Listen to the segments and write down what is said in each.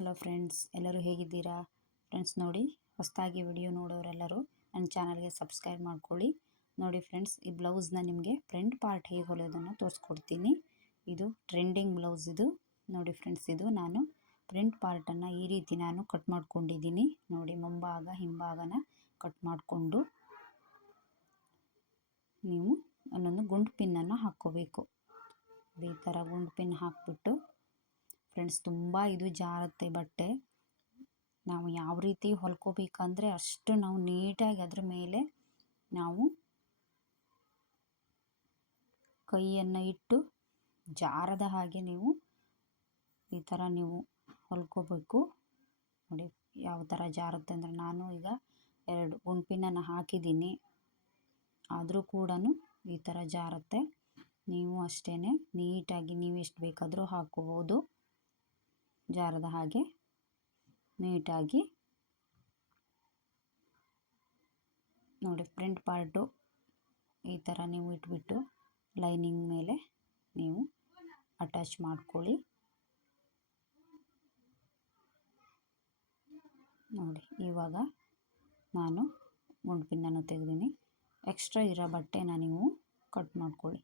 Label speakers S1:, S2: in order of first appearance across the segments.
S1: Hello friends ಎಲ್ಲರೂ ಹೇಗಿದ್ದೀರಾ? Friends ನೋಡಿ, ಹೊಸದಾಗಿ ವಿಡಿಯೋ ನೋಡೋರೆಲ್ಲರೂ ನನ್ನ ಚಾನಲ್ಗೆ ಸಬ್ಸ್ಕ್ರೈಬ್ ಮಾಡ್ಕೊಳ್ಳಿ. ನೋಡಿ ಫ್ರೆಂಡ್ಸ್ ಈ ಬ್ಲೌಸ್ನ ನಿಮಗೆ ಫ್ರಂಟ್ ಪಾರ್ಟ್ ಹೇಗೆ ಹೊಲಿಯೋದನ್ನು ತೋರಿಸ್ಕೊಡ್ತೀನಿ. ಇದು ಟ್ರೆಂಡಿಂಗ್ ಬ್ಲೌಸ್ ಇದು. ನೋಡಿ ಫ್ರೆಂಡ್ಸ್ ಇದು ನಾನು ಫ್ರಂಟ್ ಪಾರ್ಟನ್ನು ಈ ರೀತಿ ನಾನು ಕಟ್ ಮಾಡ್ಕೊಂಡಿದ್ದೀನಿ. ನೋಡಿ, ಮುಂಭಾಗ, ಹಿಂಭಾಗನ ಕಟ್ ಮಾಡಿಕೊಂಡು ನೀವು ಒಂದೊಂದು ಗುಂಡು ಪಿನ್ನನ್ನು ಹಾಕ್ಕೋಬೇಕು. ಈ ಥರ ಗುಂಡು ಪಿನ್ ಹಾಕಿಬಿಟ್ಟು ಫ್ರೆಂಡ್ಸ್ ತುಂಬ ಇದು ಜಾರುತ್ತೆ ಬಟ್ಟೆ. ನಾವು ಯಾವ ರೀತಿ ಹೊಲ್ಕೋಬೇಕಂದ್ರೆ ಅಷ್ಟು ನಾವು ನೀಟಾಗಿ ಅದ್ರ ಮೇಲೆ ನಾವು ಕೈಯನ್ನು ಇಟ್ಟು ಜಾರದ ಹಾಗೆ ನೀವು ಈ ಥರ ನೀವು ಹೊಲ್ಕೋಬೇಕು. ನೋಡಿ ಯಾವ ಥರ ಜಾರುತ್ತೆ ಅಂದರೆ ನಾನು ಈಗ ಎರಡು ಗುಂಪಿನನ್ನು ಹಾಕಿದ್ದೀನಿ. ಆದರೂ ಕೂಡ ಈ ಥರ ಜಾರುತ್ತೆ. ನೀವು ಅಷ್ಟೇ ನೀಟಾಗಿ ನೀವು ಎಷ್ಟು ಬೇಕಾದರೂ ಹಾಕ್ಕೋಬೋದು ಜಾರದ ಹಾಗೆ ನೀಟಾಗಿ ನೋಡಿ ಫ್ರಂಟ್ ಪಾರ್ಟು ಈ ಥರ ನೀವು ಇಟ್ಬಿಟ್ಟು ಲೈನಿಂಗ್ ಮೇಲೆ ನೀವು ಅಟ್ಯಾಚ್ ಮಾಡ್ಕೊಳ್ಳಿ. ನೋಡಿ, ಇವಾಗ ನಾನು ಗುಂಡು ಪಿನ್ನನ್ನು ತೆಗೆದೀನಿ. ಎಕ್ಸ್ಟ್ರಾ ಇರೋ ಬಟ್ಟೆನ ನೀವು ಕಟ್ ಮಾಡ್ಕೊಳ್ಳಿ.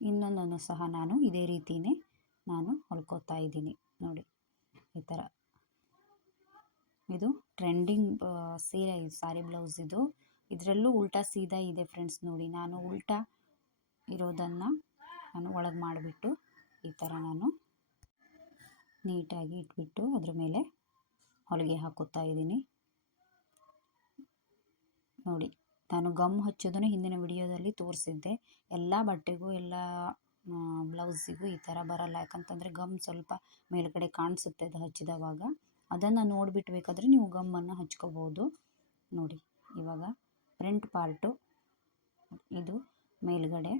S1: ಇನ್ನೊಂದನ್ನು ಸಹ ನಾನು ಇದೇ ರೀತಿಯೇ ನಾನು ಹೊಲ್ಕೋತಾ ಇದ್ದೀನಿ ನೋಡಿ, ಈ ಥರ. ಇದು ಟ್ರೆಂಡಿಂಗ್ ಸೀರೆ ಸಾರಿ ಬ್ಲೌಸ್ ಇದು. ಇದರಲ್ಲೂ ಉಲ್ಟಾ ಸೀದಾ ಇದೆ ಫ್ರೆಂಡ್ಸ್ ನೋಡಿ, ನಾನು ಉಲ್ಟಾ ಇರೋದನ್ನು ನಾನು ಒಳಗೆ ಮಾಡಿಬಿಟ್ಟು ಈ ಥರ ನಾನು ನೀಟಾಗಿ ಇಟ್ಬಿಟ್ಟು ಅದ್ರ ಮೇಲೆ ಹೊಲಿಗೆ ಹಾಕುತ್ತಾ ಇದ್ದೀನಿ. ನೋಡಿ, ನಾನು ಗಮ್ ಹಚ್ಚೋದನ್ನು ಹಿಂದಿನ ವಿಡಿಯೋದಲ್ಲಿ ತೋರಿಸಿದ್ದೆ. ಎಲ್ಲ ಬಟ್ಟೆಗೂ ಎಲ್ಲ ಬ್ಲೌಸಿಗೂ ಈ ಥರ ಬರಲ್ಲ. ಯಾಕಂತಂದರೆ ಗಮ್ ಸ್ವಲ್ಪ ಮೇಲುಗಡೆ ಕಾಣಿಸುತ್ತೆ ಅದು ಹಚ್ಚಿದವಾಗ. ಅದನ್ನು ನೋಡಿಬಿಟ್ಟು ಬೇಕಾದರೆ ನೀವು ಗಮ್ಮನ್ನು ಹಚ್ಕೋಬೋದು. ನೋಡಿ, ಇವಾಗ ಫ್ರಂಟ್ ಪಾರ್ಟು, ಇದು ಮೇಲುಗಡೆ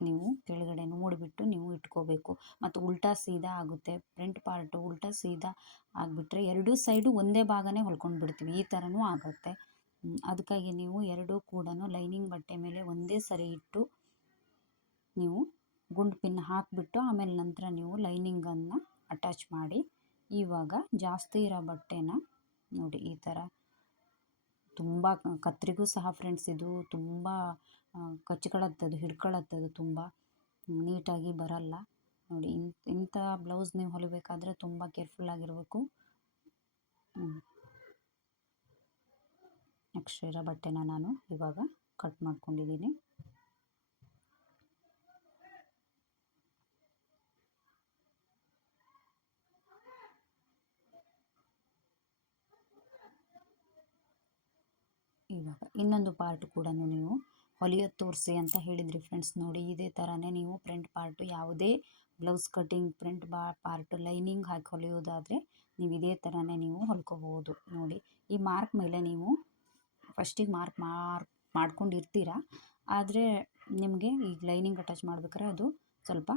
S1: ನೀವು ಕೆಳಗಡೆ ನೋಡಿಬಿಟ್ಟು ನೀವು ಇಟ್ಕೋಬೇಕು. ಮತ್ತು ಉಲ್ಟಾ ಸೀದಾ ಆಗುತ್ತೆ. ಫ್ರಂಟ್ ಪಾರ್ಟು ಉಲ್ಟಾ ಸೀದಾ ಆಗಿಬಿಟ್ರೆ ಎರಡೂ ಸೈಡು ಒಂದೇ ಭಾಗನೇ ಹೊಲ್ಕೊಂಡು ಬಿಡ್ತೀವಿ. ಈ ಥರನೂ ಆಗುತ್ತೆ. ಅದಕ್ಕಾಗಿ ನೀವು ಎರಡೂ ಕೂಡ ಲೈನಿಂಗ್ ಬಟ್ಟೆ ಮೇಲೆ ಒಂದೇ ಸರಿ ಇಟ್ಟು ನೀವು ಗುಂಡು ಪಿನ್ ಹಾಕಿಬಿಟ್ಟು ಆಮೇಲೆ ನಂತರ ನೀವು ಲೈನಿಂಗನ್ನು ಅಟ್ಯಾಚ್ ಮಾಡಿ. ಇವಾಗ ಜಾಸ್ತಿ ಇರೋ ಬಟ್ಟೆನ ನೋಡಿ ಈ ಥರ ತುಂಬ ಕತ್ರಿಗೂ ಸಹ ಫ್ರೆಂಡ್ಸ್ ಇದು ತುಂಬ ಕಚ್ಕೊಳತ್ತದು, ಹಿಡ್ಕೊಳತ್ತದು ತುಂಬ. ನೀಟಾಗಿ ಬರಲ್ಲ. ನೋಡಿ ಇಂಥ ಬ್ಲೌಸ್ ನೀವು ಹೊಲಿಬೇಕಾದ್ರೆ ತುಂಬ ಕೇರ್ಫುಲ್ಲಾಗಿರಬೇಕು ನೆಕ್ಸ್ಟ್ ಇರೋ ಬಟ್ಟೆನ ನಾನು ಇವಾಗ ಕಟ್ ಮಾಡ್ಕೊಂಡಿದ್ದೀನಿ ಇವಾಗ ಇನ್ನೊಂದು ಪಾರ್ಟ್ ಕೂಡ ನೀವು ಹೊಲಿಯೋದು ತೋರಿಸಿ ಅಂತ ಹೇಳಿದ್ರಿ ಫ್ರೆಂಡ್ಸ್ ನೋಡಿ. ಇದೇ ಥರನೇ ನೀವು ಪ್ರಿಂಟ್ ಪಾರ್ಟು ಯಾವುದೇ ಬ್ಲೌಸ್ ಕಟ್ಟಿಂಗ್ ಪ್ರಿಂಟ್ ಬಾ ಪಾರ್ಟ್ ಲೈನಿಂಗ್ ಹಾಕಿ ಹೊಲಿಯೋದಾದರೆ ನೀವು ಇದೇ ಥರನೇ ನೀವು ಹೊಲ್ಕೋಬೋದು ನೋಡಿ. ಈ ಮಾರ್ಕ್ ಮೇಲೆ ನೀವು ಫಸ್ಟಿಗೆ ಮಾರ್ಕ್ ಮಾರ್ಕ್ ಮಾಡ್ಕೊಂಡಿರ್ತೀರ. ಆದರೆ ನಿಮಗೆ ಈಗ ಲೈನಿಂಗ್ ಅಟ್ಯಾಚ್ ಮಾಡ್ಬೇಕಾದ್ರೆ ಅದು ಸ್ವಲ್ಪ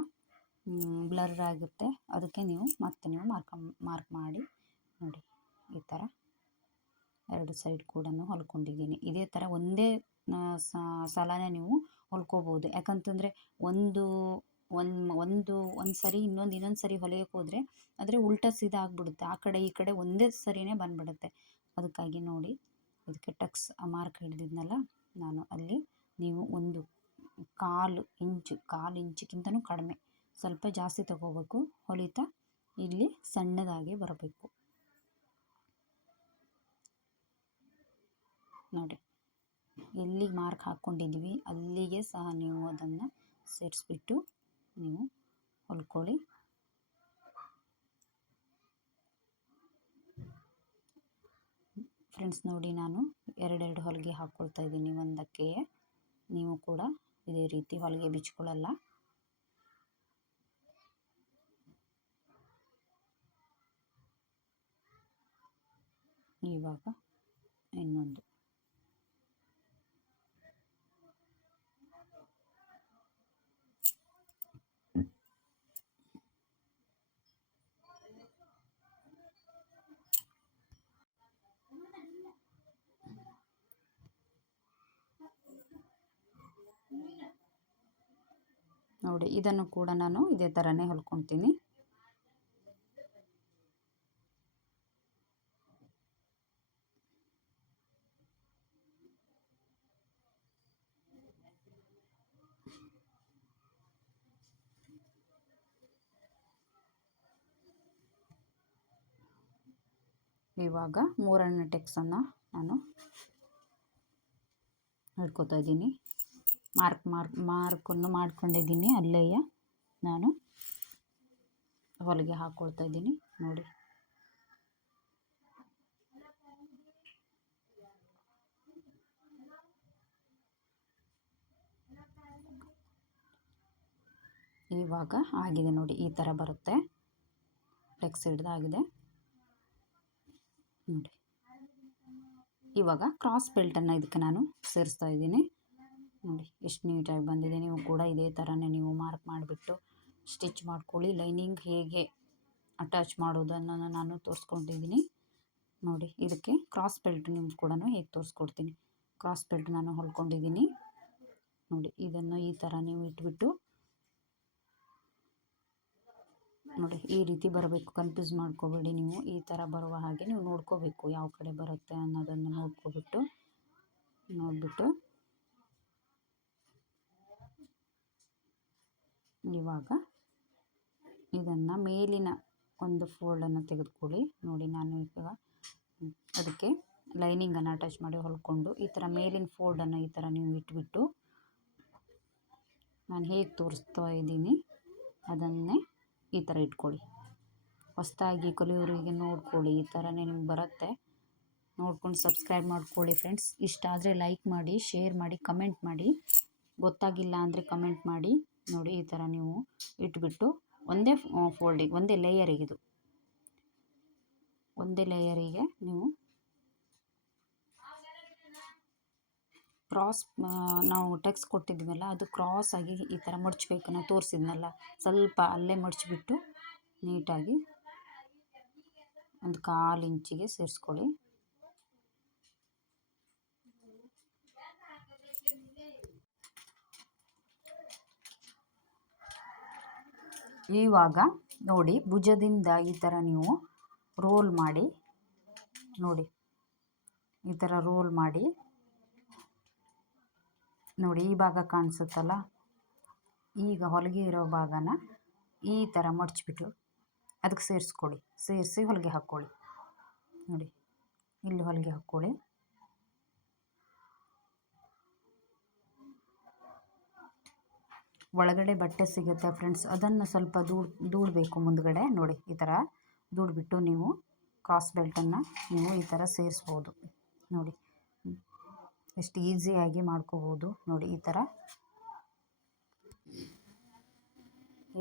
S1: ಬ್ಲರ್ ಆಗುತ್ತೆ. ಅದಕ್ಕೆ ನೀವು ಮತ್ತೆ ನೀವು ಮಾರ್ಕ್ ಮಾರ್ಕ್ ಮಾಡಿ ನೋಡಿ ಈ ಥರ ಎರಡು ಸೈಡ್ ಕೂಡ ಹೊಲ್ಕೊಂಡಿದ್ದೀನಿ. ಇದೇ ಥರ ಒಂದೇ ಸಲನೇ ನೀವು ಹೊಲ್ಕೋಬೋದು. ಯಾಕಂತಂದರೆ ಒಂದು ಒಂದು ಒಂದು ಒಂದು ಸರಿ ಇನ್ನೊಂದು ಇನ್ನೊಂದು ಸರಿ ಹೊಲಿಯೋಕೆ ಹೋದರೆ ಆದರೆ ಉಲ್ಟಾ ಸೀದಾ ಆಗಿಬಿಡುತ್ತೆ. ಆ ಕಡೆ, ಈ ಕಡೆ ಒಂದೇ ಸರಿನೇ ಬಂದುಬಿಡುತ್ತೆ. ಅದಕ್ಕಾಗಿ ನೋಡಿ, ಇದಕ್ಕೆ ಟಕ್ಸ್ ಮಾರ್ಕ್ ಹಿಡಿದಿದ್ನಲ್ಲ, ನಾನು ಅಲ್ಲಿ ನೀವು ಒಂದು ಕಾಲು ಇಂಚು, ಕಾಲು ಇಂಚಿಗಿಂತನೂ ಕಡಿಮೆ. ಸ್ವಲ್ಪ ಜಾಸ್ತಿ ತಗೋಬೇಕು. ಹೊಲಿತಾ ಇಲ್ಲಿ ಸಣ್ಣದಾಗಿ ಬರಬೇಕು. ನೋಡಿ. ಎಲ್ಲಿಗೆ ಮಾರ್ಕ್ ಹಾಕ್ಕೊಂಡಿದ್ದೀವಿ. ಅಲ್ಲಿಗೆ ಸಹ ನೀವು ಅದನ್ನು ಸೇರಿಸ್ಬಿಟ್ಟು ನೀವು ಹೊಲ್ಕೊಳ್ಳಿ. ಫ್ರೆಂಡ್ಸ್ ನೋಡಿ ನಾನು ಎರಡೆರಡು ಹೊಲಿಗೆ ಹಾಕ್ಕೊಳ್ತಾ ಇದ್ದೀನಿ. ಒಂದಕ್ಕೆ ನೀವು ಕೂಡ ಇದೇ ರೀತಿ ಹೊಲಿಗೆ ಬಿಚ್ಕೊಳ್ಳಲ್ಲ. ಇವಾಗ ಇನ್ನೊಂದು. ನೋಡಿ ಇದನ್ನು ಕೂಡ ನಾನು ಇದೇ ಥರನೇ ಹೊಲ್ಕೊತೀನಿ ಇವಾಗ ಮೂರನೇ ಟೆಕ್ಸನ್ನು ನಾನು ಹಿಡ್ಕೊತಾ ಇದ್ದೀನಿ. ಮಾರ್ಕ್ ಮಾರ್ಕ್, ಮಾರ್ಕನ್ನು ಮಾಡ್ಕೊಂಡಿದ್ದೀನಿ ಅಲ್ಲೇಯ ನಾನು ಹೊಲಿಗೆ ಹಾಕ್ಕೊಳ್ತಾ ಇದ್ದೀನಿ, ನೋಡಿ. ಇವಾಗ ಆಗಿದೆ ನೋಡಿ, ಈ ಥರ ಬರುತ್ತೆ. ಫ್ಲೆಕ್ಸ್ ಹಿಡ್ದಾಗಿದೆ. ನೋಡಿ. ಇವಾಗ ಕ್ರಾಸ್ ಬೆಲ್ಟನ್ನು ಇದಕ್ಕೆ ನಾನು ಸೇರಿಸ್ತಾ ಇದ್ದೀನಿ. ನೋಡಿ, ಎಷ್ಟು ನೀಟಾಗಿ ಬಂದಿದೆ. ನೀವು ಕೂಡ ಇದೇ ಥರನೇ ನೀವು ಮಾರ್ಕ್ ಮಾಡಿಬಿಟ್ಟು ಸ್ಟಿಚ್ ಮಾಡ್ಕೊಳ್ಳಿ. ಲೈನಿಂಗ್ ಹೇಗೆ ಅಟ್ಯಾಚ್ ಮಾಡೋದನ್ನು ನಾನು ತೋರಿಸ್ಕೊಂಡಿದ್ದೀನಿ. ನೋಡಿ, ಇದಕ್ಕೆ ಕ್ರಾಸ್ ಬೆಲ್ಟ್ ನಿಮ್ಗೆ ಕೂಡ ಹೇಗೆ ತೋರಿಸ್ಕೊಡ್ತೀನಿ. ಕ್ರಾಸ್ ಬೆಲ್ಟ್ ನಾನು ಹೊಲ್ಕೊಂಡಿದ್ದೀನಿ. ನೋಡಿ, ಇದನ್ನು ಈ ಥರ ನೀವು ಇಟ್ಬಿಟ್ಟು ನೋಡಿ, ಈ ರೀತಿ ಬರಬೇಕು. ಕನ್ಫ್ಯೂಸ್ ಮಾಡ್ಕೋಬೇಡಿ ನೀವು. ಈ ಥರ ಬರುವ ಹಾಗೆ ನೀವು ನೋಡ್ಕೋಬೇಕು. ಯಾವ ಕಡೆ ಬರುತ್ತೆ ಅನ್ನೋದನ್ನು ನೋಡ್ಕೊಬಿಟ್ಟು ನೋಡಿಬಿಟ್ಟು ಇವಾಗ ಇದನ್ನು ಮೇಲಿನ ಒಂದು ಫೋಲ್ಡನ್ನು ತೆಗೆದುಕೊಳ್ಳಿ. ನೋಡಿ, ನಾನು ಈಗ ಅದಕ್ಕೆ ಲೈನಿಂಗನ್ನು ಅಟ್ಯಾಚ್ ಮಾಡಿ ಹೊಲ್ಕೊಂಡು ಈ ಥರ ಮೇಲಿನ ಫೋಲ್ಡನ್ನು ಈ ಥರ ನೀವು ಇಟ್ಬಿಟ್ಟು ನಾನು ಹೇಗೆ ತೋರಿಸ್ತಾ ಇದ್ದೀನಿ ಅದನ್ನೇ ಈ ಥರ ಇಟ್ಕೊಳ್ಳಿ. ಹೊಸದಾಗಿ ಕಲಿಯೋರಿಗೆ ನೋಡ್ಕೊಳ್ಳಿ, ಈ ಥರನೇ ನಿಮ್ಗೆ ಬರುತ್ತೆ. ನೋಡ್ಕೊಂಡು ಸಬ್ಸ್ಕ್ರೈಬ್ ಮಾಡ್ಕೊಳ್ಳಿ ಫ್ರೆಂಡ್ಸ್ ಇಷ್ಟ ಆದರೆ ಲೈಕ್ ಮಾಡಿ ಶೇರ್ ಮಾಡಿ ಕಮೆಂಟ್ ಮಾಡಿ. ಗೊತ್ತಾಗಿಲ್ಲ ಅಂದರೆ ಕಮೆಂಟ್ ಮಾಡಿ. ನೋಡಿ ಈ ಥರ ನೀವು ಇಟ್ಬಿಟ್ಟು ಒಂದೇ ಫೋಲ್ಡಿಗೆ ಒಂದೇ ಲೇಯರಿಗೆ ಇದು. ಒಂದೇ ಲೇಯರಿಗೆ ನೀವು ಕ್ರಾಸ್ ನಾವು ಟೆಕ್ಸ್ ಕೊಟ್ಟಿದ್ವಲ್ಲ, ಅದು ಕ್ರಾಸ್ ಆಗಿ ಈ ಥರ ಮಡಚಬೇಕು, ನಾವು ತೋರಿಸಿದ್ನಲ್ಲ. ಸ್ವಲ್ಪ ಅಲ್ಲೇ ಮಡಚಿಬಿಟ್ಟು ನೀಟಾಗಿ ಒಂದು ಕಾಲು ಇಂಚಿಗೆ ಸೇರಿಸ್ಕೊಳ್ಳಿ. ಇವಾಗ ನೋಡಿ, ಭುಜದಿಂದ ಈ ಥರ ನೀವು ರೋಲ್ ಮಾಡಿ, ನೋಡಿ, ಈ ಥರ ರೋಲ್ ಮಾಡಿ, ನೋಡಿ, ಈ ಭಾಗ ಕಾಣಿಸುತ್ತಲ್ಲ? ಈಗ ಹೊಲಿಗೆ ಇರೋ ಭಾಗನ ಈ ಥರ ಮಡಚಿಬಿಟ್ಟು ಅದಕ್ಕೆ ಸೇರಿಸ್ಕೊಳ್ಳಿ, ಸೇರಿಸಿ ಹೊಲಿಗೆ ಹಾಕ್ಕೊಳ್ಳಿ. ನೋಡಿ, ಇಲ್ಲಿ ಹೊಲಿಗೆ ಹಾಕ್ಕೊಳ್ಳಿ. ಒಳಗಡೆ ಬಟ್ಟೆ ಸಿಗುತ್ತೆ ಫ್ರೆಂಡ್ಸ್ ಅದನ್ನು ಸ್ವಲ್ಪ ದೂಡ್ ದೂಡಬೇಕು ಮುಂದ್ಗಡೆ. ನೋಡಿ, ಈ ಥರ ದೂಡಿಬಿಟ್ಟು ನೀವು ಕ್ರಾಸ್ ಬೆಲ್ಟನ್ನು ನೀವು ಈ ಥರ ಸೇರಿಸ್ಬೋದು. ನೋಡಿ, ಎಷ್ಟು ಈಸಿಯಾಗಿ ಮಾಡ್ಕೋಬೋದು. ನೋಡಿ, ಈ ಥರ.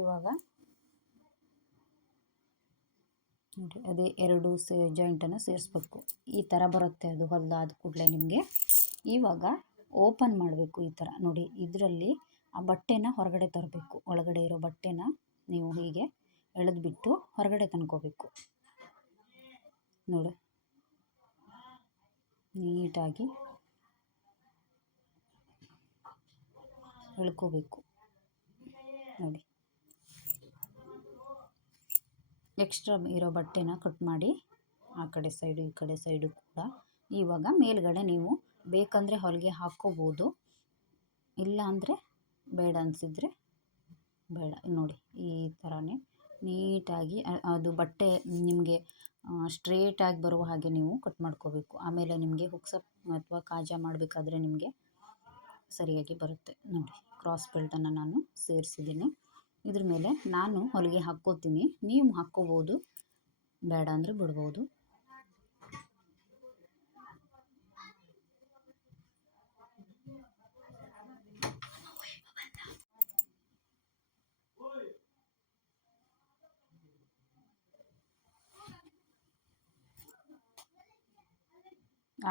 S1: ಇವಾಗ ನೋಡಿ, ಅದೇ ಎರಡು ಸೇ ಜಾಯಿಂಟನ್ನು ಸೇರಿಸ್ಬೇಕು. ಈ ಥರ ಬರುತ್ತೆ ಅದು, ಹೊಲ್ದಾದ ಕೂಡಲೇ ನಿಮಗೆ. ಇವಾಗ ಓಪನ್ ಮಾಡಬೇಕು ಈ ಥರ. ನೋಡಿ, ಇದರಲ್ಲಿ ಆ ಬಟ್ಟೆನ ಹೊರಗಡೆ ತರಬೇಕು. ಒಳಗಡೆ ಇರೋ ಬಟ್ಟೆನ ನೀವು ಹೀಗೆ ಎಳೆದ್ಬಿಟ್ಟು ಹೊರಗಡೆ ತಂದ್ಕೋಬೇಕು. ನೋಡಿ. ನೀಟಾಗಿ ಎಳ್ಕೋಬೇಕು. ನೋಡಿ. ಎಕ್ಸ್ಟ್ರಾ ಇರೋ ಬಟ್ಟೆನ ಕಟ್ ಮಾಡಿ ಆ ಕಡೆ ಸೈಡು, ಈ ಕಡೆ ಸೈಡು ಕೂಡ ಇವಾಗ ಮೇಲ್ಗಡೆ ನೀವು ಬೇಕಂದರೆ ಹೊಲಿಗೆ ಹಾಕ್ಕೋಬೋದು. ಇಲ್ಲ ಅಂದರೆ ಬೇಡ ಅನಿಸಿದ್ರೆ ಬೇಡ. ನೋಡಿ, ಈ ಥರನೇ ನೀಟಾಗಿ ಅದು ಬಟ್ಟೆ ನಿಮಗೆ ಸ್ಟ್ರೇಟಾಗಿ ಬರುವ ಹಾಗೆ ನೀವು ಕಟ್ ಮಾಡ್ಕೋಬೇಕು. ಆಮೇಲೆ ನಿಮಗೆ ಹುಕ್ಸಪ್ ಅಥವಾ ಕಾಜಾ ಮಾಡಬೇಕಾದ್ರೆ ನಿಮಗೆ ಸರಿಯಾಗಿ ಬರುತ್ತೆ. ನೋಡಿ ಕ್ರಾಸ್ ಬೆಲ್ಟನ್ನು ನಾನು ಸೇರಿಸಿದ್ದೀನಿ. ಇದ್ರ ಮೇಲೆ ನಾನು ಹೊಲಿಗೆ ಹಾಕ್ಕೋತೀನಿ. ನೀವು ಹಾಕ್ಕೋಬೋದು, ಬೇಡ ಅಂದರೆ ಬಿಡ್ಬೋದು.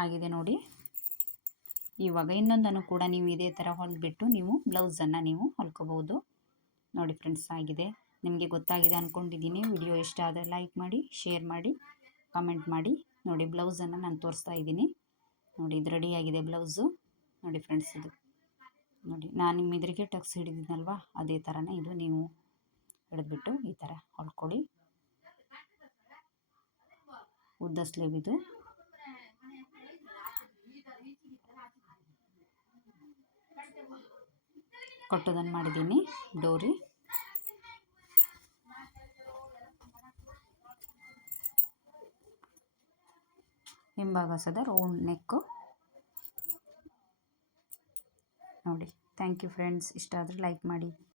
S1: ಆಗಿದೆ ನೋಡಿ. ಇವಾಗ ಇನ್ನೊಂದನ್ನು ಕೂಡ ನೀವು ಇದೇ ಥರ ಹೊಲಿಬಿಟ್ಟು ನೀವು ಬ್ಲೌಸನ್ನು ನೀವು ಹೊಲ್ಕೋಬೋದು ನೋಡಿ ಫ್ರೆಂಡ್ಸ್ ಆಗಿದೆ. ನಿಮಗೆ ಗೊತ್ತಾಗಿದೆ ಅಂದ್ಕೊಂಡಿದ್ದೀನಿ ವಿಡಿಯೋ ಇಷ್ಟ ಆದರೆ ಲೈಕ್ ಮಾಡಿ ಶೇರ್ ಮಾಡಿ ಕಮೆಂಟ್ ಮಾಡಿ. ನೋಡಿ ಬ್ಲೌಸನ್ನು ನಾನು ತೋರಿಸ್ತಾ ಇದ್ದೀನಿ. ನೋಡಿ ಇದು ರೆಡಿಯಾಗಿದೆ ಬ್ಲೌಸು ನೋಡಿ ಫ್ರೆಂಡ್ಸ್ ಇದು. ನೋಡಿ ನಾನು ನಿಮ್ಮ ಇದ್ರಿಗೆ ಟಕ್ಸ್ ಹಿಡಿದಿದ್ನಲ್ವ? ಅದೇ ಥರನೇ ಇದು ನೀವು ಹಿಡಿದ್ಬಿಟ್ಟು ಈ ಥರ ಹೊಲ್ಕೊಳ್ಳಿ ಉದ್ದ ಸ್ಲೀವ್ ಇದು. ಕೊಟ್ಟದನ್ನು ಮಾಡಿದ್ದೀನಿ. ಡೋರಿ. ಹಿಂಭಾಗ ಸದ ರೌಂಡ್ ನೆಕ್ಕು. ನೋಡಿ, ಥ್ಯಾಂಕ್ ಯು ಫ್ರೆಂಡ್ಸ್. ಇಷ್ಟ ಆದರೆ ಲೈಕ್ ಮಾಡಿ.